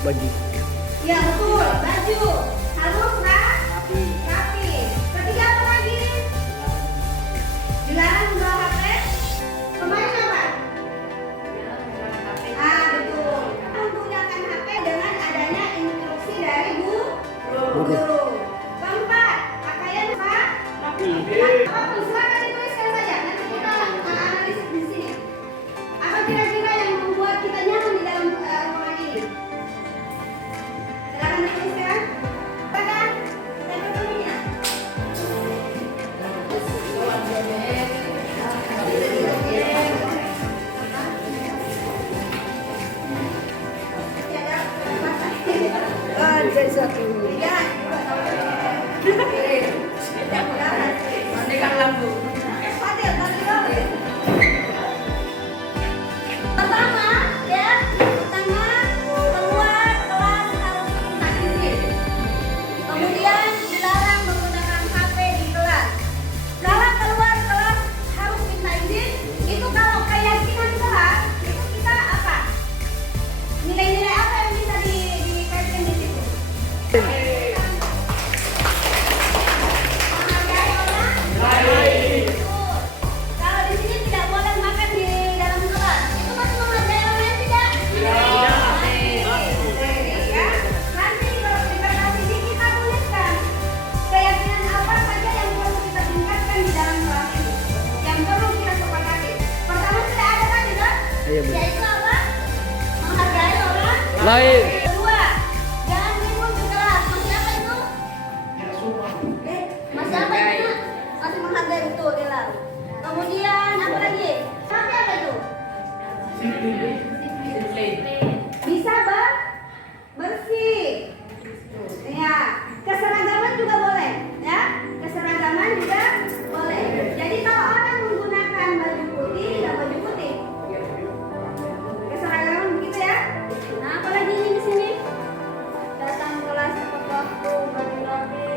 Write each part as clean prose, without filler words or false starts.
baju. Ya betul, baju harus rapi. Ketiga apa lagi? Dilarang membawa HP. Kemarin apa? Betul. Menggunakan HP dengan adanya instruksi dari guru. Keempat, pakaian apa? Rapi. Apapun silakan dituliskan saja. Nanti kita analisis di sini. Apa kira-kira yang membuat kita nyaman di dalam ruangan ini? Silakan dituliskan. Silakan. Dan berikutnya. Jadi satu. Nilai-nilai apa yang bisa dikaitkan di situ? Menghargai orang. Kalau di sini tidak boleh makan di dalam kelas, itu masih menghargai orang lain tidak? Ya. Nanti kalau kita kasih ini kita tuliskan keyakinan apa saja yang perlu kita tingkatkan di dalam kelas ini, yang perlu kita sepakati. Pertama sudah ada kan tidak? Iya, Bu. Yaitu apa? Menghargai orang Lain. kedua, jangan ribut di kelas. Masih apa itu? Masih apa itu? Masih menghargai, betul, Dela. Kemudian apa lagi? Sampai apa itu? Bisa bersih. Ya, keseragaman juga boleh, ya. Keseragaman juga boleh. Jadi kalau orang menggunakan baju putih, ya baju putih. Keseragaman begitu ya. Nah, apalagi ini di sini? Datang kelas tepat waktu, baju rapi,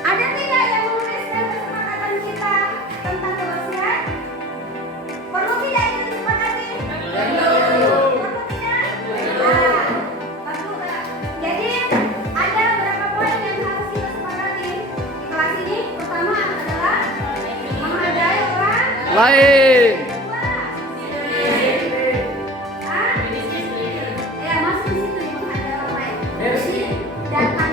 ada tidak yang menuliskan kesepakatan kita tentang kebersihan? Perlu tidak itu disepakati? Perlu tidak? Nah, perlu Kak. Jadi ada beberapa poin yang harus kita sepakati di kelas ini. Pertama adalah menghargai orang Lain. ya masuk di situ ya, menghargai orang lain. Jadi datang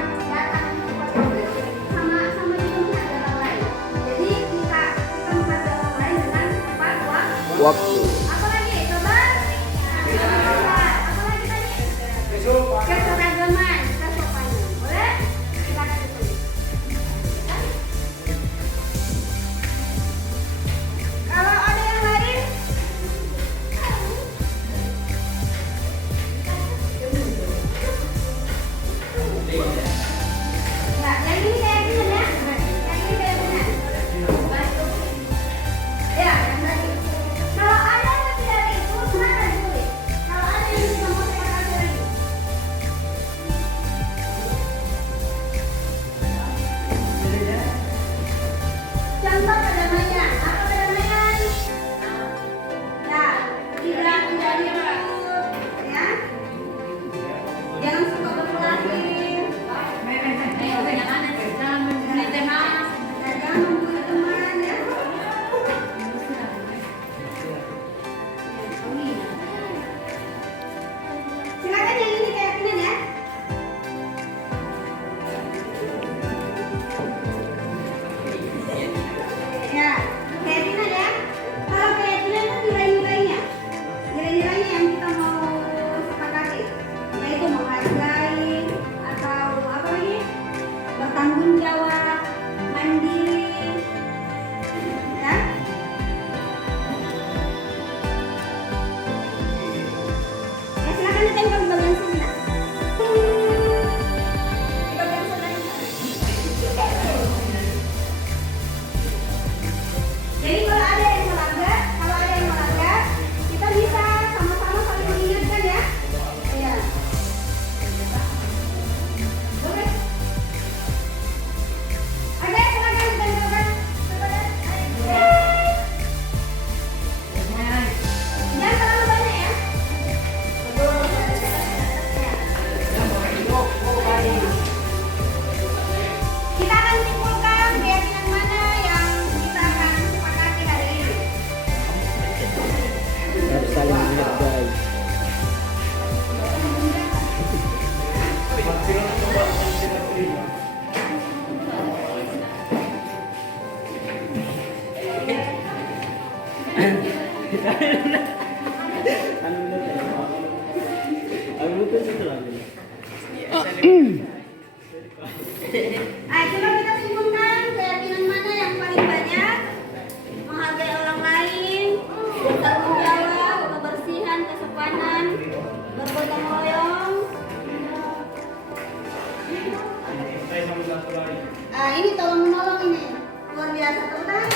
sama juga menghargai orang lain. Jadi kita menghargai orang lain dengan tepat Waktu. apa lagi? Coba. Apa lagi tadi? Keseragaman, kesopanan. Boleh? Silakan ditulis. Kalau ada yang lain? Enggak, yang ini kayak gini ya. Yang ini kayak gini. Ya, yang tadi. Kalau ada yang lebih dari itu, silakan ditulis. Kalau ada yang bisa mau saya kasih lagi. Contoh kedamaian. Apa kedamaian? Ya, tidak ribut, ya. Jangan suka berkelahi. Jangan membuli teman, ya. Silakan yang ini kayak gini ya. Ya, keyakinan ya. Kalau keyakinan itu nilai-nilainya. Nilai-nilainya yang kita mau sepakati, yaitu menghargai atau apa lagi? Bertanggung jawab, mandiri. Ya. Ya silakan ditempel di bagian sini. Nak. Di bagian sana ini. Jadi kalau ada yang melanggar, kita bisa sama-sama saling mengingatkan ya. Iya. Boleh. Ada silakan ditempelkan. Jangan terlalu banyak ya. Coba kita simpulkan keyakinan mana yang paling banyak? Menghargai orang lain, bertanggung jawab, kebersihan, kesopanan, bergotong royong. Ini tolong menolong ini luar biasa, teman-teman.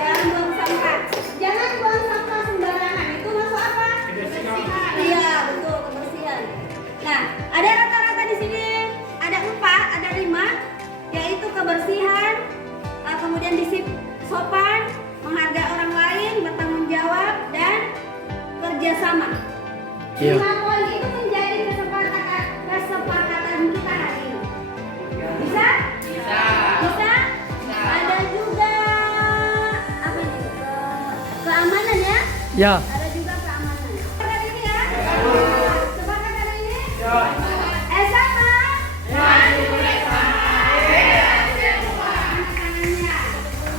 Jangan buang sampah. Jangan buang sampah sembarangan. Itu masuk apa? Kebersihan. Iya, betul, kebersihan. Nah, ada rata-rata di sini ada 4, ada 5, yaitu kebersihan, kemudian disiplin, sopan, menghargai orang lain, bertanggung jawab, dan kerjasama. 5 poin itu menjadi kesepakatan kita hari ini. Bisa? Bisa. Bisa? Ada juga apa nih? Keamanan ya? Ya. Ada juga keamanan. Sepakat ini ya? Sepakat hari ini? Ya. Sama. Maju bersama. Hebat semua. Tangannya.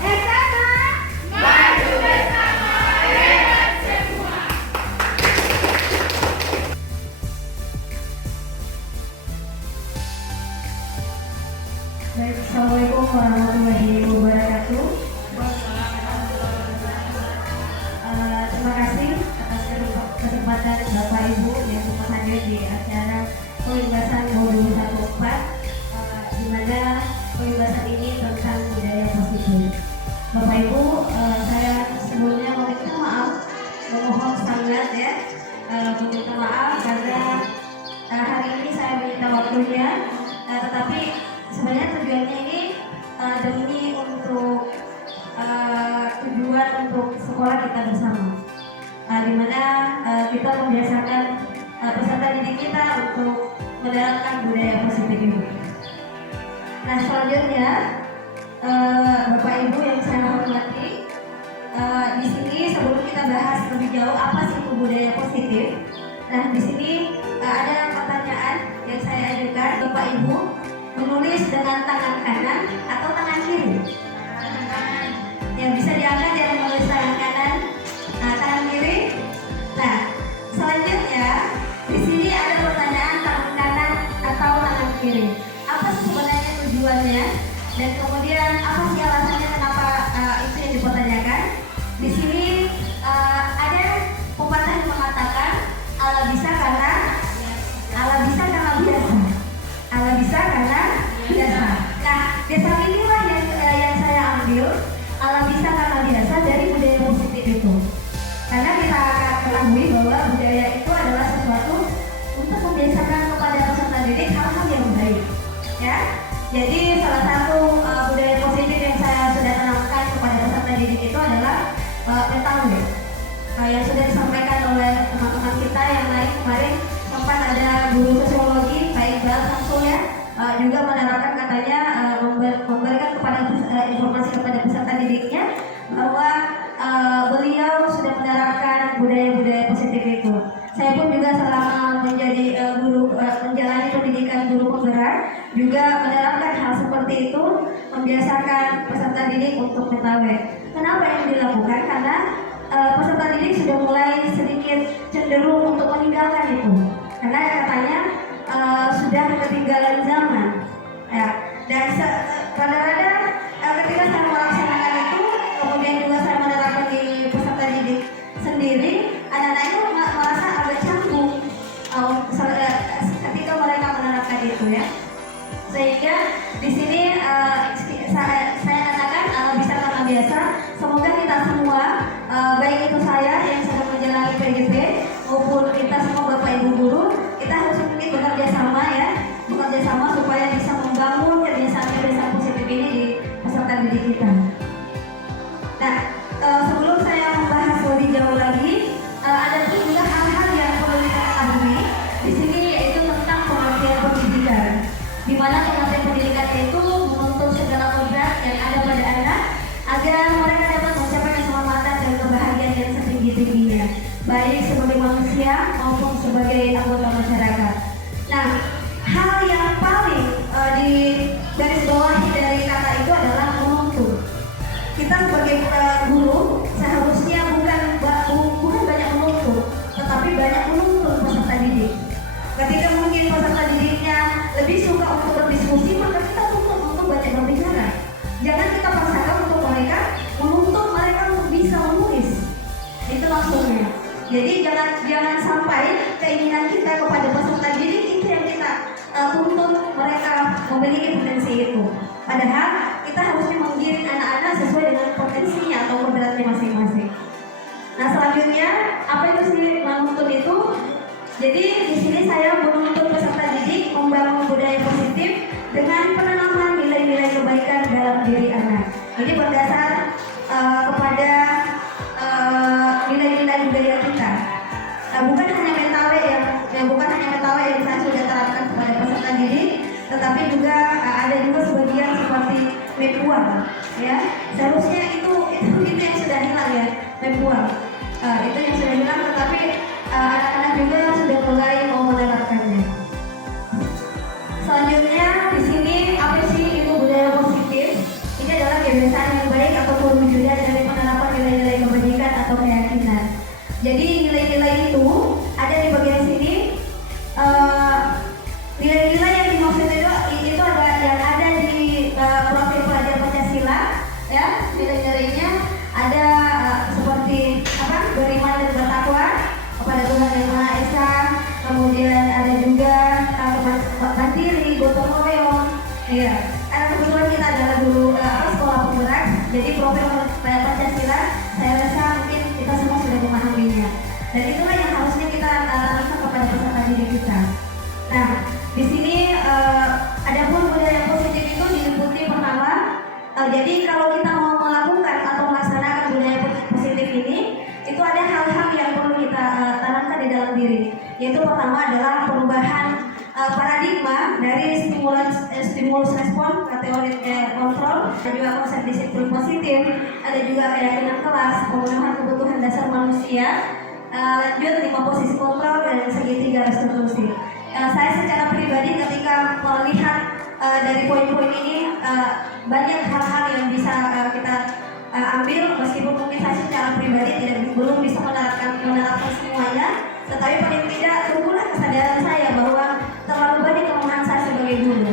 Sama. Maju bersama. Hebat semua. Baik, Assalamualaikum warahmatullahi wabarakatuh. Terima kasih atas kesempatan Bapak Ibu yang sempat hadir di acara pembebasan modul 14, di mana pembebasan ini tentang budaya positif. Bapak Ibu, saya sebelumnya meminta maaf, memohon sangat ya, meminta maaf karena hari ini saya minta waktunya, tetapi sebenarnya tujuannya ini demi untuk tujuan untuk sekolah kita bersama, di mana kita membiasakan peserta didik kita untuk menerapkan budaya positif ini. Nah, selanjutnya Bapak Ibu yang saya hormati, di sini sebelum kita bahas lebih jauh apa sih itu budaya positif, nah di sini ada pertanyaan yang saya ajukan. Bapak Ibu menulis dengan tangan kanan atau tangan kiri? Yang bisa diangkat yang menulis tangan kanan, tangan kiri. Nah, selanjutnya di sini ada pertanyaan tangan kanan atau tangan kiri. Apa sih sebenarnya tujuannya? Dan kemudian apa sih alasannya kenapa itu yang dipertanyakan? Di sini ada pepatah yang mengatakan Allah bisa karena biasa. Allah bisa karena biasa. Nah, dasar inilah yang saya ambil, Allah bisa karena biasa dari budaya positif itu. Karena kita akan ketahui bahwa budaya itu adalah sesuatu untuk membiasakan kepada peserta didik hal-hal yang baik. Ya, jadi salah satu budaya positif yang saya sudah tanamkan kepada peserta didik itu adalah metode yang sudah disampaikan oleh teman-teman kita yang lain kemarin. Sempat ada guru sosiologi Pak Iqbal Samsul ya, juga menerapkan katanya memberikan kepada informasi kepada peserta didiknya bahwa beliau sudah menerapkan budaya-budaya positif itu. Saya pun juga selama menjadi guru menjalani pendidikan guru penggerak juga menerapkan hal seperti itu, membiasakan peserta didik untuk metawe. Kenapa yang dilakukan? Karena peserta didik sudah mulai sedikit cenderung untuk meninggalkan itu. Karena katanya sudah ketinggalan zaman ya. Dan kadang-kadang ketika saya melaksanakan itu, kemudian juga saya menerapkan di peserta didik sendiri, anak-anak itu merasa agak canggung ketika mereka menerapkan itu ya. Sehingga di sini saya katakan bisa karena biasa. Semoga kita semua, baik itu saya yang sedang menjalani PGP maupun kita semua Bapak Ibu guru, kita harus mungkin bekerja sama ya, bekerja sama supaya bisa membangun kebiasaan-kebiasaan positif ini di peserta didik kita. Nah, sebelum saya membahas lebih jauh lagi, ada juga hal-hal yang perlu kita ketahui di sini, yaitu tentang pengertian pendidikan, di mana pengertian pendidikan itu menuntut segala kodrat yang ada pada anak agar mereka dapat mencapai keselamatan dan kebahagiaan yang setinggi-tingginya, baik sebagai manusia maupun sebagai anggota masyarakat. Nah, hal yang paling di garis bawah dari kata itu adalah menuntut. Kita sebagai guru seharusnya bukan banyak menuntut, Jadi jangan sampai keinginan kita kepada peserta didik itu yang kita tuntut mereka memiliki potensi itu. Padahal kita harusnya menggiring anak-anak sesuai dengan potensinya atau kodratnya masing-masing. Nah selanjutnya apa itu sih menuntut itu? Jadi di sini saya menuntut peserta didik membangun budaya positif dengan penanaman nilai-nilai kebaikan dalam diri anak. Ini berdasar kepada nilai-nilai budaya kita. Bukan hanya mentale yang saya sudah terapkan kepada peserta didik, tetapi juga ada juga sebagian seperti mepuang, ya. Seharusnya itu yang sudah hilang ya, mepuang. Itu yang sudah hilang, tetapi anak-anak juga sudah mulai mau menerapkannya. Selanjutnya di sini apa sih itu budaya positif? Ini adalah kebiasaan yang baik atau perwujudan dari penerapan nilai-nilai kebajikan atau keyakinan. Jadi nilai-nilai itu ada di bagian sini. Nilai-nilai yang dimaksud itu ada yang ada di profil pelajar Pancasila, ya. Nilai-nilainya ada seperti apa? Beriman dan bertakwa kepada Tuhan Yang Maha Esa. Kemudian ada juga mandiri, gotong royong. Iya. Karena kebetulan kita adalah guru sekolah penggerak, jadi profil Pancasila saya rasa mungkin kita semua sudah memahaminya. Dan itulah yang harusnya kita tanamkan kepada peserta didik kita. Nah, di sini adapun budaya positif itu diliputi pertama, jadi kalau kita mau melakukan atau melaksanakan budaya positif ini, itu ada hal-hal yang perlu kita tanamkan di dalam diri. Yaitu pertama adalah perubahan paradigma dari stimulus respon ke teori kontrol, ada juga konsep disiplin positif, ada juga keyakinan kelas, pemenuhan kebutuhan dasar manusia, lanjut 5 posisi kontrol dan segitiga restitusi. Saya secara pribadi ketika melihat dari poin-poin ini banyak hal-hal yang bisa kita ambil, meskipun mungkin saya secara pribadi belum bisa menerapkan semuanya, tetapi paling tidak tumbuhlah kesadaran saya bahwa terlalu banyak kelemahan saya sebagai guru.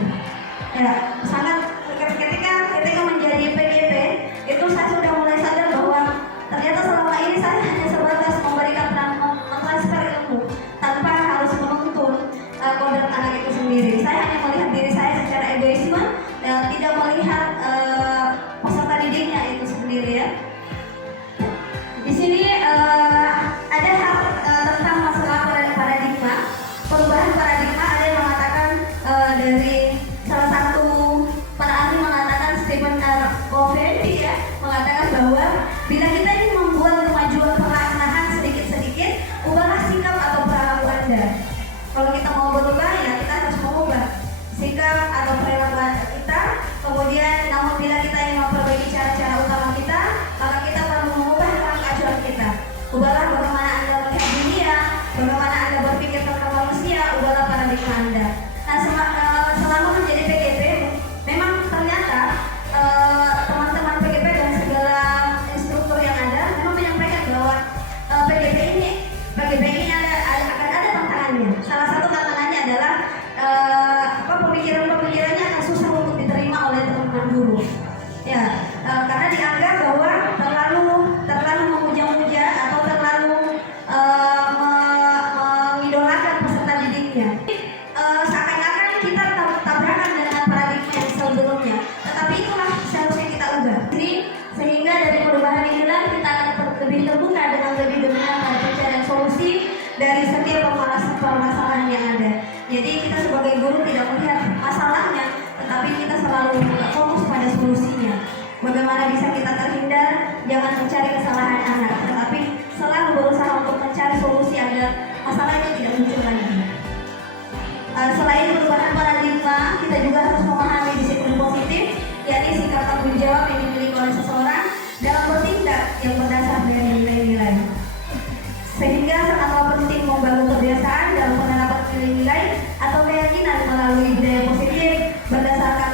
Ya, sangat ketika menjadi PGP itu saya sudah mulai sadar bahwa ternyata selama ini saya hanya sebatas memberikan transfer ilmu tanpa harus menuntun kodrat anak itu sendiri. Saya hanya melihat diri saya secara egoisme dan tidak melihat peserta didiknya itu sendiri, ya. Di sini ada hal tentang masalah paradigma, perubahan paradigma. Ada yang mengatakan dari salah satu para ahli mengatakan Stephen R. Covey, ya, mengatakan bahwa bila kita ingin membuat kemajuan perlahan-lahan sedikit-sedikit, ubahlah sikap atau perilaku Anda. Kalau kita mau berubah, ya kita harus mengubah sikap atau perilaku kita. Kemudian, namun bila kita ingin memperbaiki cara-cara utama kita, maka kita perlu mengubah langkah acuan kita. Ubahlah bagaimana Anda melihat dunia, bagaimana Anda berpikir tentang manusia, ubahlah paradigma Anda. Nah, selama menjadi PGP, memang ternyata teman-teman PGP dan segala instruktur yang ada memang menyampaikan bahwa PGP ini akan ada tantangannya. Salah satu tantangannya adalah pemikiran-pemikirannya akan susah untuk diterima oleh teman-teman guru. Ya, karena dianggap bahwa terlalu memuja-muja atau terlalu mengidolakan peserta didiknya. Seakan-akan kita tabrakan dengan paradigma yang sebelumnya. Tetapi itulah seharusnya kita ubah. Jadi sehingga dari perubahan inilah kita akan lebih terbuka dengan lebih dominan pada pencarian solusi dari setiap permasalahan yang ada. Jadi kita sebagai guru tidak melihat masalahnya, tetapi kita selalu fokus pada solusinya. Bagaimana bisa kita terhindar, jangan mencari kesalahan anak, tetapi selalu berusaha untuk mencari solusi agar masalah itu tidak muncul lagi. Selain perubahan paradigma, kita juga harus memahami disiplin positif, yakni sikap tanggung jawab yang dimiliki oleh seseorang dalam bertindak yang berdasar dari nilai-nilai. Sehingga sangatlah penting membangun kebiasaan dalam penerapan nilai-nilai atau keyakinan melalui budaya positif berdasarkan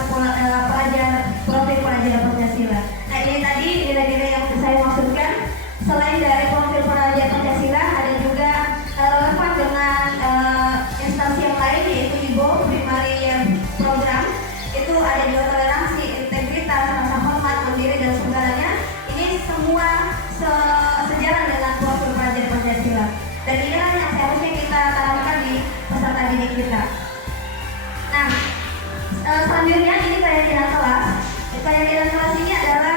profil pelajar Pancasila. Nah, ini tadi nilai-nilai yang saya maksudkan. Selain dari profil pelajar Pancasila, ada juga relevan dengan instansi yang lain, yaitu di bawah primary program. Itu ada juga toleransi, integritas, rasa hormat, mandiri, dan segalanya. Ini semua sejalan dengan profil pelajar Pancasila. selanjutnya ini keyakinan kelas. Keyakinan kelas ini adalah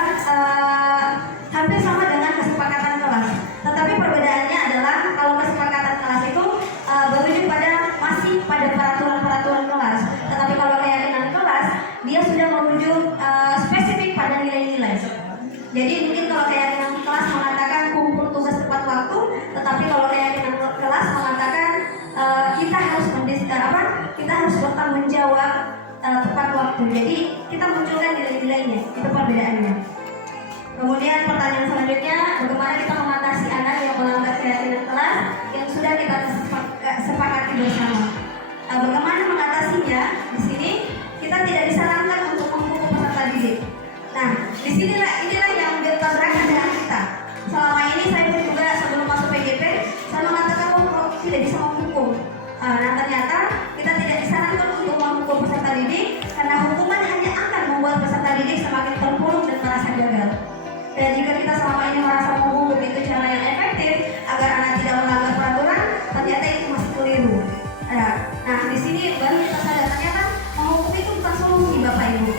hampir sama dengan kesepakatan kelas. Tetapi perbedaannya adalah kalau kesepakatan kelas itu berujung masih pada peraturan-peraturan kelas. Tetapi kalau keyakinan kelas dia sudah merujuk spesifik pada nilai-nilai. Jadi mungkin kalau keyakinan kelas mengatakan kumpul tugas tepat waktu, tetapi kalau keyakinan kelas mengatakan kita harus bertanggung jawab tepat waktu. Jadi kita munculkan nilai-nilainya, itu perbedaannya. Kemudian pertanyaan selanjutnya, bagaimana kita mengatasi anak yang melanggar keyakinan kelas yang sudah kita sepakati bersama? Bagaimana mengatasinya? Di sini kita tidak disarankan untuk menghukum peserta didik. Nah, inilah yang bertabrakan dengan kita. Selama ini saya pun juga sebelum masuk PGP, saya mengatakan tidak bisa menghukum. Nah, ternyata kita tidak disarankan untuk menghukum peserta didik karena hukuman hanya akan membuat peserta didik semakin terpuruk dan merasa gagal. Dan jika kita selama ini merasa menghukum itu cara yang efektif agar anak tidak melanggar peraturan, ternyata itu masih keliru. Nah, di sini baru kita sadar ternyata menghukum itu bukan solusi, Bapak Ibu.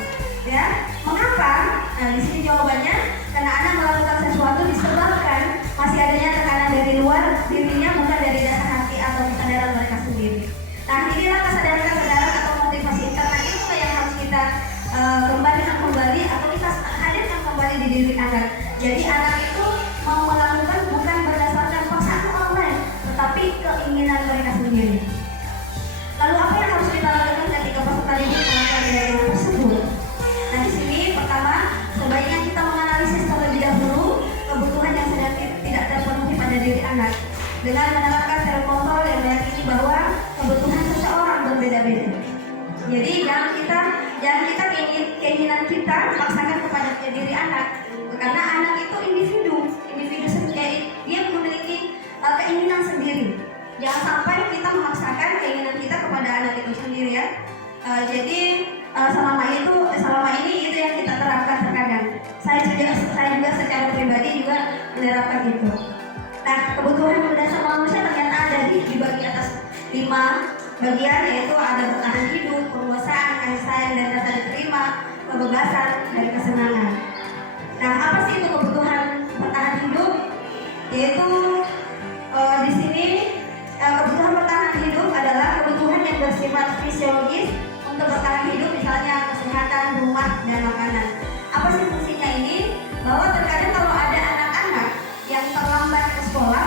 Ya, mengapa? Nah, di sini jawabannya karena anak melakukan sesuatu disebabkan masih adanya tekanan dari luar dirinya, bukan dari dasar hati atau kesadaran mereka sendiri. Nah, inilah kesadaran atau motivasi internal itu yang harus kita kembalikan kembali atau kita hadirkan kembali di diri anak. Jadi anak itu mau melakukan bukan berdasarkan paksaan orang lain, tetapi keinginan mereka sendiri. Lalu apa yang harus kita lakukan ketika peserta didik melanggar nilai tersebut? Nah, di sini pertama, sebaiknya kita menganalisis terlebih dahulu kebutuhan yang sedang tidak terpenuhi pada diri anak dengan menerapkan self control yang meyakini bahwa kebutuhan seseorang berbeda-beda. Jadi jangan kita keinginan kita paksakan kepada diri anak, karena anak itu individu sendiri, dia memiliki keinginan sendiri. Jangan sampai kita memaksakan keinginan kita kepada anak itu sendiri ya. Jadi selama ini itu yang kita terapkan terkadang. Saya juga secara pribadi juga menerapkan itu. Nah, kebutuhan mendasar manusia ternyata ada dibagi atas 5 bagian, yaitu ada bertahan hidup, penguasaan, kasih sayang dan rasa diterima, kebebasan dan kesenangan. Nah, apa sih itu kebutuhan bertahan hidup? Yaitu di sini kebutuhan bertahan hidup adalah kebutuhan yang bersifat fisiologis untuk bertahan hidup, misalnya kesehatan, rumah, dan makanan. Apa sih fungsinya ini? Bahwa terkadang kalau ada anak-anak yang terlambat ke sekolah,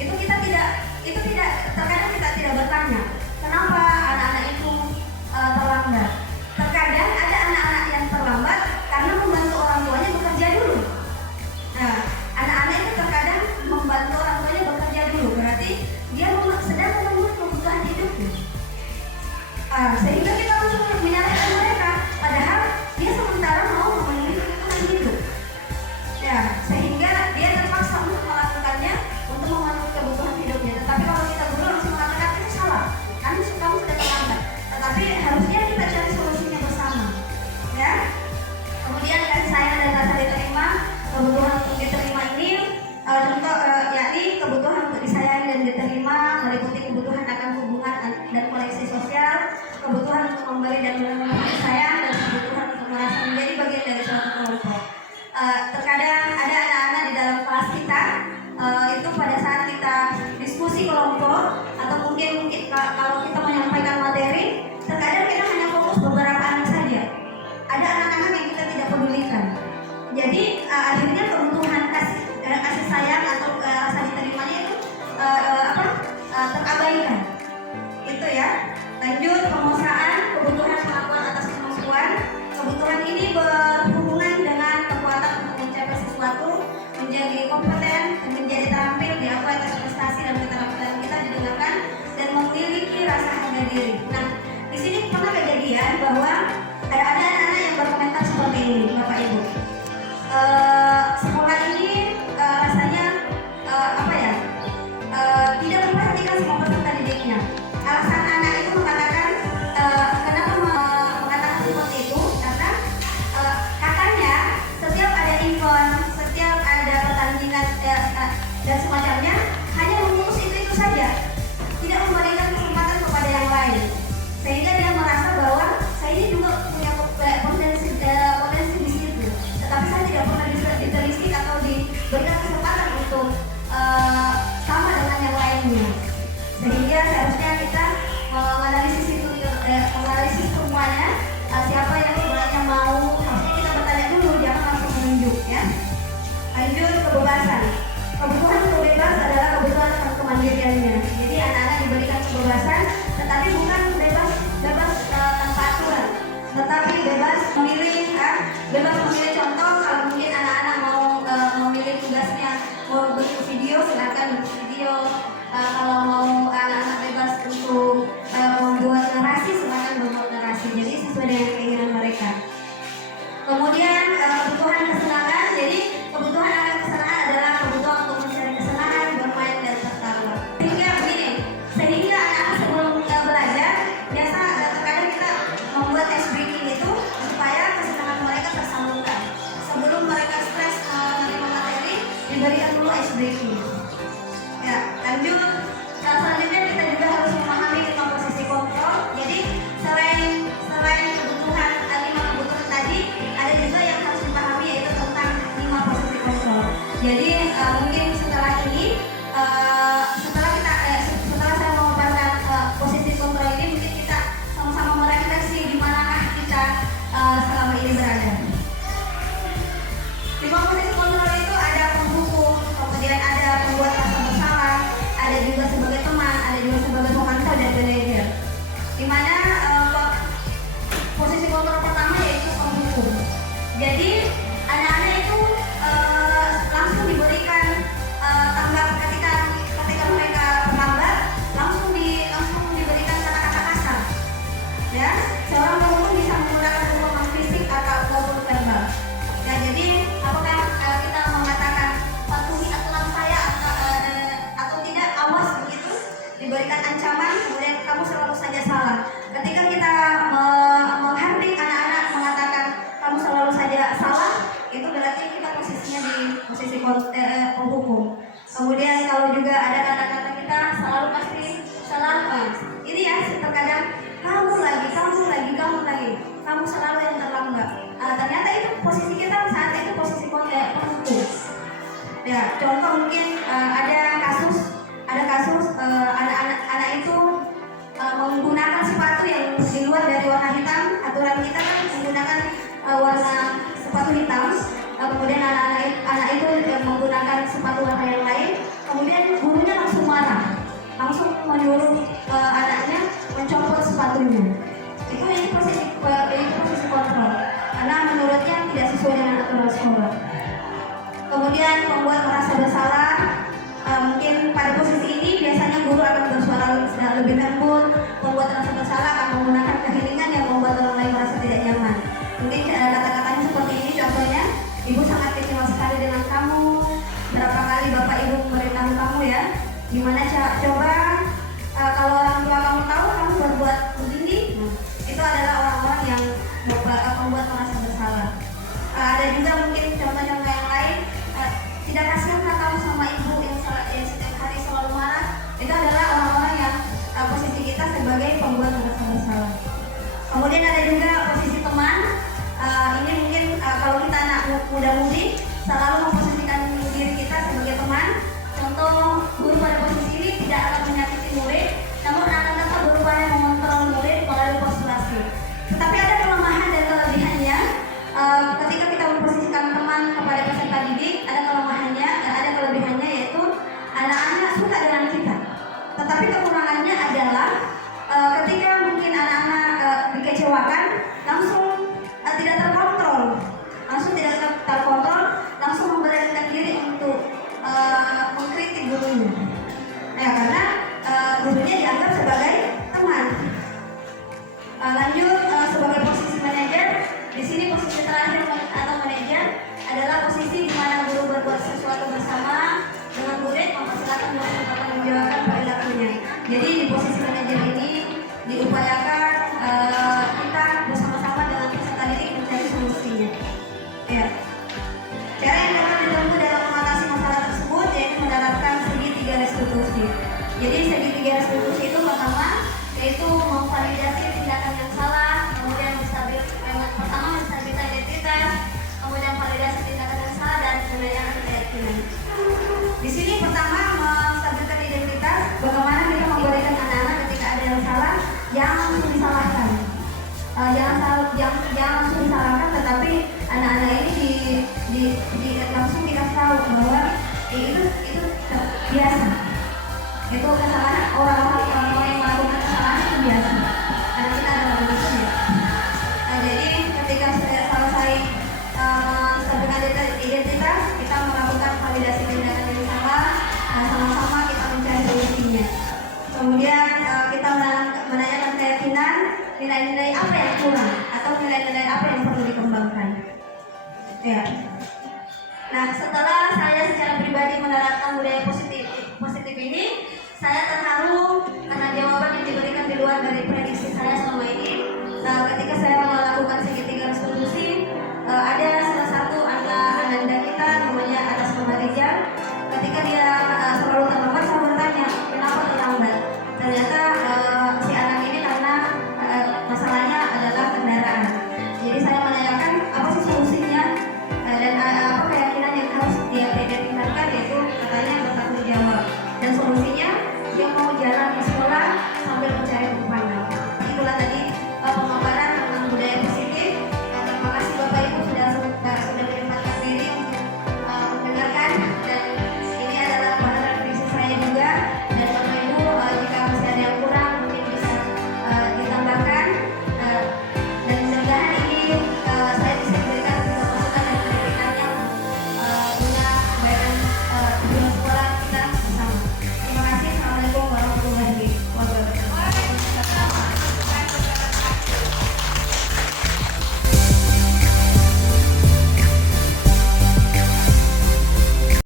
terkadang kita tidak bertanya kenapa anak-anak itu terlambat. Terkadang ada anak-anak yang terlambat karena membantu orang tuanya bekerja dulu. Nah, anak-anak itu terkadang membantu orang tuanya bekerja dulu, berarti dia sedang memenuhi kebutuhan hidupnya. Sehingga kita langsung menyalahkan mereka, padahal dia sementara mau memenuhi kebutuhan hidup. Ya, sehingga dia terpaksa untuk melakukannya untuk memenuhi kebutuhan hidupnya. Tetapi kalau kita guru langsung mengatakan itu salah, kamu sudah terlambat. Tetapi harusnya kita cari solusinya bersama. Ya. Kemudian kasih sayang dan rasa diterima, kebutuhan untuk diterima ini contoh yakni kebutuhan untuk disayangi dan diterima meliputi kebutuhan akan hubungan dan koneksi sosial, kebutuhan untuk memberi dan menerima kasih sayang, dan kebutuhan untuk merasa menjadi bagian dari suatu kelompok. Terkadang ada anak-anak di dalam kelas kita itu pada saat kita diskusi kelompok atau mungkin kalau kita menyampaikan materi, terkadang kita hanya fokus beberapa anak saja. Ada anak-anak yang kita tidak pedulikan. Jadi akhirnya kebutuhan kasih sayang atau rasa diterimanya itu terabaikan. Itu ya. Lanjut, penguasaan kebutuhan pengakuan atas kemampuan silakan video. Kalau mau anak-anak bebas untuk membuat narasi, silakan membuat narasi. Jadi sesuai dengan keinginan mereka. Kemudian kebutuhan kesenangan. Jadi kebutuhan akan kesenangan adalah kebutuhan untuk mencari kesenangan, bermain dan tertawa. Sehingga begini, sehingga anak-anak sebelum belajar biasa terkadang kita membuat ice breaking itu supaya kesenangan mereka tersalurkan. Sebelum mereka stres menerima materi, diberikan dulu ice breaking. Ya, lanjut. Selanjutnya kita juga harus memahami 5 posisi kontrol. Jadi selain kebutuhan 5 kebutuhan tadi, ada juga yang harus dipahami yaitu tentang 5 posisi kontrol. Jadi mungkin setelah ini, setelah saya memaparkan posisi kontrol ini, mungkin kita sama-sama merefleksi di manakah kita selama ini berada. 5 posisi kontrol itu ada penghukum, kemudian ada pembuat rasa bersalah, ada juga sebagai teman, ada juga sebagai pemantau dan manajer. Di mana posisi kontrol pertama yaitu penghukum. Jadi anak-anak itu langsung diberikan tanggap ketika mereka terlambat, langsung diberikan kata-kata kasar. Ya, seorang penghukum bisa menggunakan hukuman fisik ataupun verbal. Ya, jadi apakah kita mengatakan patuhi aturan saya atau tidak, awas begitu, diberikan ancaman, kemudian kamu selalu saja salah. Ketika kita menghardik anak-anak mengatakan kamu selalu saja salah, itu berarti kita posisinya di posisi penghukum. Kemudian kalau juga ada kata-kata kita selalu pasti selalu ini ya, terkadang kamu lagi, kamu selalu yang terlambat. Ternyata itu posisi kita saat itu posisi penghukum. Ya, contoh mungkin ada kasus anak itu menggunakan sepatu yang di luar dari warna hitam. Aturan kita kan menggunakan warna sepatu hitam. Kemudian anak itu menggunakan sepatu warna yang lain. Kemudian gurunya langsung marah, langsung menyuruh anaknya mencopot sepatunya. Itu posisi kontrol, karena menurutnya tidak sesuai dengan aturan sekolah. Kemudian membuat merasa bersalah. Mungkin pada posisi ini biasanya guru akan bersuara lebih lembut. Membuat rasa bersalah akan menggunakan keheningan yang membuat orang lain merasa tidak nyaman. Mungkin kata-katanya seperti ini, contohnya, ibu sangat kecewa sekali dengan kamu. Berapa kali bapak ibu memberitahu kamu ya, gimana coba kalau orang tua kamu tahu kamu berbuat begini. Itu adalah orang-orang yang membuat merasa bersalah. Ada juga mungkin contoh-contoh yang lain, tidak kasihankah kamu sama ibu yang setiap hari selalu marah. Itu adalah orang-orang yang posisi kita sebagai pembuat merasa bersalah. Kemudian ada juga posisi teman. Ini mungkin kalau kita anak muda-mudi selalu memposisikan diri kita sebagai teman. Contoh, guru pada posisi ini tidak akan menyakiti murid, namun akan tetap berupaya mengontrol murid melalui persuasi. Tetapi ada kelemahan dan kelebihannya. Ketika kita memposisikan teman kepada peserta didik, ada kelemahannya dan ada kelebihannya, yaitu anak-anak suka dengan kita. Tetapi kekurangannya adalah ketika mungkin anak-anak dikecewakan, langsung tidak terkontrol, langsung memberanikan diri untuk mengkritik gurunya. Ya, karena gurunya dianggap sebagai teman. Lanjut sebagai posisi manajer. Di sini posisi terakhir atau manajer adalah posisi di mana guru berbuat sesuatu bersama dengan murid, mempersilakan murid untuk menjawabkan perilakunya. Jadi di posisi manajer ini diupayakan kita bersama-sama dengan peserta didik mencari solusinya. Ya. Cara yang dapat ditempuh dalam mengatasi masalah tersebut yaitu menerapkan segitiga restitusi. Jadi segitiga restitusi itu pertama yaitu memvalidasi tindakan yang salah, kemudian pertama menstabilkan identitas, kemudian validasi tindakan yang salah dan menanyakan keyakinan. Di sini pertama menstabilkan identitas, bagaimana kita memberikan anak-anak ketika ada yang salah, jangan langsung disalahkan. Jangan langsung disalahkan, tetapi anak-anak ini langsung dikasih tahu bahwa itu biasa. Itu kesalahan orang-orang yang melakukan kesalahan itu biasa. Karena kita adalah manusia. Jadi ketika selesai menstabilkan identitas, kita melakukan validasi tindakan yang salah. apa yang perlu dikembangkan. Ya. Nah, setelah saya secara pribadi menerapkan budaya positif